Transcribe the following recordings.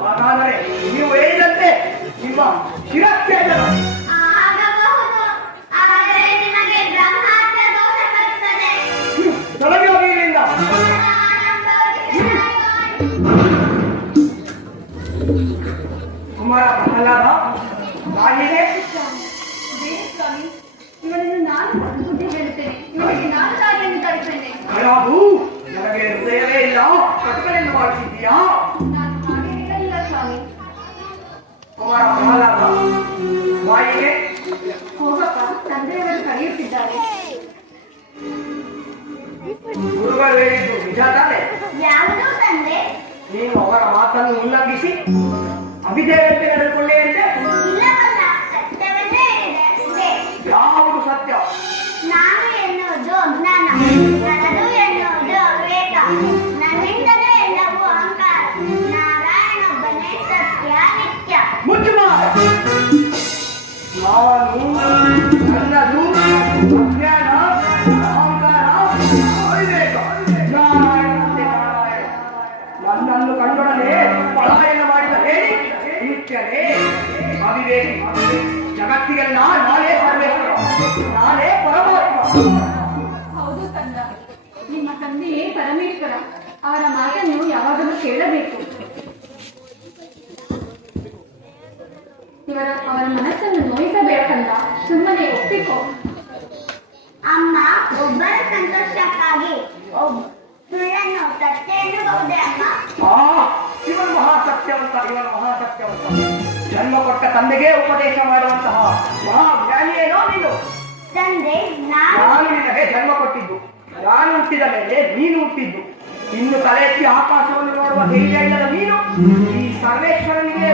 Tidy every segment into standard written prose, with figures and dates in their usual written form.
ಹಾಗಾದರೆ ನೀವು ಹೇಳಿದಂತೆ ನಿಮ್ಮ ಶಿರಚ್ಛೇದನ ತೊಲಗಿ ಹೋಗಿ ಇಲ್ಲಿಂದ. ಕುಮಾರ ಪ್ರಹ್ಲಾದ ರಾಣಿಗೆ ಇವನನ್ನು ನಾನು ಬುದ್ಧಿ ಹೇಳುತ್ತೇನೆ, ಇವನಿಗೆ ನಾನು ದಾರಿಯನ್ನು ತರುತ್ತೇನೆ. ಅದು ನನಗೆ ಹೃದಯವೇ ಇಲ್ಲ, ಕಟಕಲೆಯನ್ನು ಮಾಡಿಸಿದ್ದೀಯಾ? ನಾನು ಹಾಗೆ ಹೇಳಲಿಲ್ಲ ಸ್ವಾಮಿ. ಕುಮಾರ ಪ್ರಹ್ಲಾದ ಬಾಯಿಗೆ ಹೋಗಪ್ಪ, ತಂದೆಯವರು ಕರೆಯುತ್ತಿದ್ದಾರೆ. ಗುರುಗಳು ಹೇಳಿದ್ದು ನಿಜ ತಾನೆ? ಯಾವುದೋ ತಂದೆ? ನೀನು ಅವರ ಮಾತನ್ನು ಉಲ್ಲಂಘಿಸಿ ಅಭಿಧೇಯತೆ ನಡೆದುಕೊಳ್ಳೆಯಂತೆ. ಇಲ್ಲವಲ್ಲ, ಸತ್ಯವನ್ನೇ ಹೇಳಿದೆ. ಯಾವುದು ಸತ್ಯ? ನಾನು ಎನ್ನುವುದು ಜ್ಞಾನ, ನನ್ನದು ಎನ್ನುವುದು ವಿವೇಕ, ನನ್ನಿಂದಲೇ ಎಲ್ಲವೂ ಅಹಂಕಾರ. ನಾರಾಯಣೊಬ್ಬನೇ ಸತ್ಯ ನಿತ್ಯ. ಮುಚ್ಚು ಮಾಡ. ನಾನು ನನ್ನದು ಅಜ್ಞಾನ, ಅಹಂಕಾರ, ಅವಿವೇಕ. ನಾರಾಯಣಂತೆ ನಾರಾಯಣ. ನನ್ನನ್ನು ಕಂಡೊಡನೆ ಪಲಾಯನ ಮಾಡಿದ ಹೇಳಿ ನಿತ್ಯನೇ ಅವಿವೇಕಿ. ಜಗತ್ತಿಗೆಲ್ಲ ನಾನೇ ಸರ್ವೇಶ್ವರ, ನಾನೇ ಪರಮಾತ್ಮ. ಹೌದು ತಂದ, ನಿಮ್ಮ ತಂದೆಯೇ ಪರಮೇಶ್ವರ. ಅವರ ಮಾತನ್ನು ಯಾವಾಗಲೂ ಕೇಳಬೇಕು. ಅವರ ಮನಸ್ಸನ್ನು ನೋಯಿಸಬೇಕಂದ, ಸುಮ್ಮನೆ ಒಪ್ಪಿಕೋ. ಅಮ್ಮ, ಒಬ್ಬರ ಸಂತೋಷಕ್ಕಾಗಿ ಸುಳ್ಳನ್ನು ಸತ್ಯ ಎನ್ನುವುದೇ ಅಮ್ಮ. ಇವನು ಮಹಾಸತ್ಯವಂತ, ಇವನು ಮಹಾಸತ್ಯವಂತ. ಜನ್ಮ ಕೊಟ್ಟ ತಂದೆಗೆ ಉಪದೇಶ ಮಾಡುವಂತಹ ಮಹಾಜ್ಞಾನಿಯೇನೋ ನೀನು. ತಂದೆ, ನಾನು ನಿನಗೆ ಜನ್ಮ ಕೊಟ್ಟಿದ್ದು, ನಾನು ಹುಟ್ಟಿದ ಮೇಲೆ ನೀನು ಹುಟ್ಟಿದ್ದು. ಇನ್ನು ತಲೆ ಎತ್ತಿ ಆಕಾಶವನ್ನು ನೋಡುವ ಧೈರ್ಯ ಇಲ್ಲದ ನೀನು ಈ ಸರ್ವೇಶ್ವರನಿಗೆ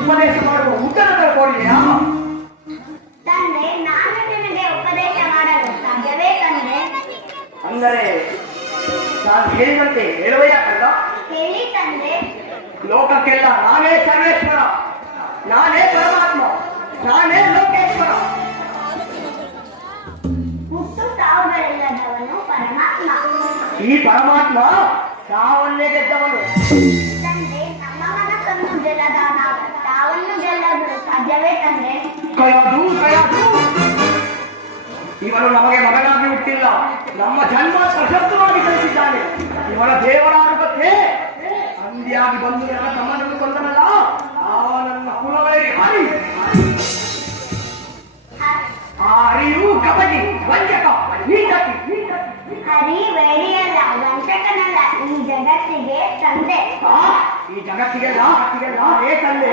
ಉಪದೇಶ ಮಾಡುವ ಉತ್ತರದ ಕೊಡಲಿಯಾ? ತಂದೆ, ನಾನು ನಿನಗೆ ಉಪದೇಶ ಮಾಡಲು ಸಾಧ್ಯವೇ ತಂದೆ? ಅಂದರೆ ನಾನು ಹೇಳಿದಂತೆ ಹೇಳುವೆಯಾಕಲ್ಲ? ಹೇಳಿ ತಂದೆ. ಲೋಕಕ್ಕೆಲ್ಲ ನಾನೇ ಸರ್ವೇಶ್ವರ, ನಾನೇ ಪರಮಾತ್ಮ, ನಾನೇ ಲೋಕೇಶ್ವರ. ಹುಟ್ಟು ಸಾವುಗಳಿಲ್ಲದವನು ಪರಮಾತ್ಮ. ಈ ಪರಮಾತ್ಮ ಸಾವನ್ನೇ ಗೆದ್ದವನು. ತಂದೆ, ನಮ್ಮ ಮನಸ್ಸನ್ನು ಗೆಲ್ಲದ ನಾವು ಸಾವನ್ನು ಗೆಲ್ಲಲು ಸಾಧ್ಯವೇ ತಂದೆ? ಕಯದು ಕಯದು. ಇವನು ನಮಗೆ ಮಗನಾಗಿ ಹುಟ್ಟಿಲ್ಲ, ನಮ್ಮ ಜನ್ಮ ಸಶಕ್ತವಾಗಿ ಕಲಿಸಿದ್ದಾನೆ. ಇವನ ದೇವರಾನುಗತ್ತೆ ಅಂದಿಯಾಗಿ ಬಂದು ನನ್ನ ತಮ್ಮನನ್ನು ಕೊಂದನಲ್ಲ, ನನ್ನ ಕುಲಗಳಿಗೆ ಹರಿ. ಆ ಹರಿಯು ಕಬಡ್ಡಿ ವಂಚಕ ನೀಟಕಿ. ಹರಿ ವೇಡಿಯಲ್ಲ, ವಂಚಕನಲ್ಲ, ಈ ಜಗತ್ತಿಗೆ ತಂದೆ. ಈ ಜಗತ್ತಿಗೆಲ್ಲ ನಾನೇ ತಂದೆ.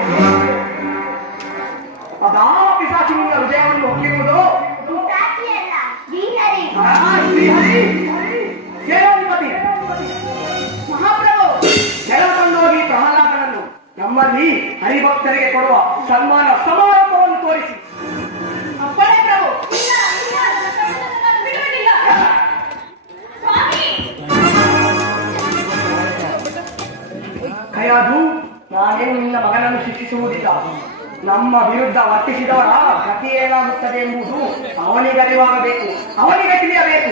ಅದಾ ಪಿಶಾಚಿನಿಂದ ಹೃದಯವನ್ನು ಒಪ್ಪಿರುವುದು? ಪಿಶಾಚಿಯಲ್ಲ, ಶ್ರೀಹರಿ. ಶ್ರೀಹರಿ ಸೇನಾಧಿಪತಿ ಮಹಾಪ್ರಭು. ಜಲ ತಂದೋಗಿ ಪ್ರಹ್ಲಾದನನ್ನು ನಮ್ಮಲ್ಲಿ ಹರಿಭಕ್ತರಿಗೆ ಕೊಡುವ ಸನ್ಮಾನ ಸಮಾರಂಭವನ್ನು ತೋರಿಸಿ. ಅಪ್ಪಣೆ ಪ್ರಭು. ಕಯಾದು, ನಾನೇನು ನಿನ್ನ ಮಗನನ್ನು ಶಿಕ್ಷಿಸುವುದಿಲ್ಲ. ನಮ್ಮ ವಿರುದ್ಧ ವರ್ತಿಸಿದವರ ಗತಿ ಏನಾಗುತ್ತದೆ ಎಂಬುದು ಅವನಿಗೆ ಅರಿವಾಗಬೇಕು, ಅವನಿಗೆ ತಿಳಿಯಬೇಕು.